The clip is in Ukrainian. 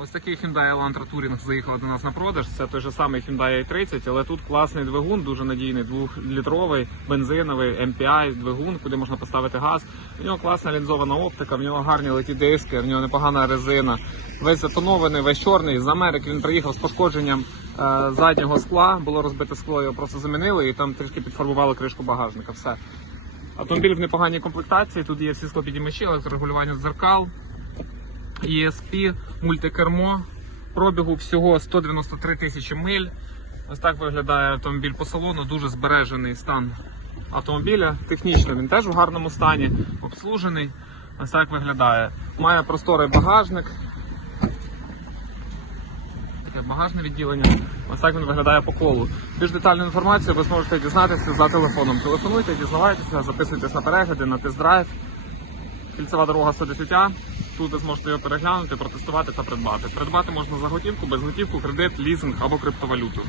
Ось такий Hyundai Elantra Touring заїхав до нас на продаж. Це той же самий Hyundai i30, але тут класний двигун, дуже надійний, двохлітровий, бензиновий MPI двигун, куди можна поставити газ. У нього класна лінзована оптика, в нього гарні леті диски, в нього непогана резина. Весь затонований, весь чорний. З Америки він приїхав з пошкодженням е, заднього скла. Було розбите скло, його просто замінили і там трішки підфарбували кришку багажника. Все. Автомобіль в непоганій комплектації. Тут є всі склопідіймачі, електрорегулювання дзеркал. ESP, мультикермо, пробігу всього 193 тисячі миль. Ось так виглядає автомобіль по салону, дуже збережений стан автомобіля. Технічно він теж в гарному стані, обслужений. Ось так виглядає. Має просторий багажник. Таке багажне відділення. Ось так він виглядає по колу. Більш детальну інформацію ви зможете дізнатися за телефоном. Телефонуйте, дізнавайтеся, записуйтесь на перегляди, на тест-драйв. Кільцева дорога 110. Тут ви зможете його переглянути, протестувати та придбати. Придбати можна за готівку, без готівку, кредит, лізинг або криптовалюту.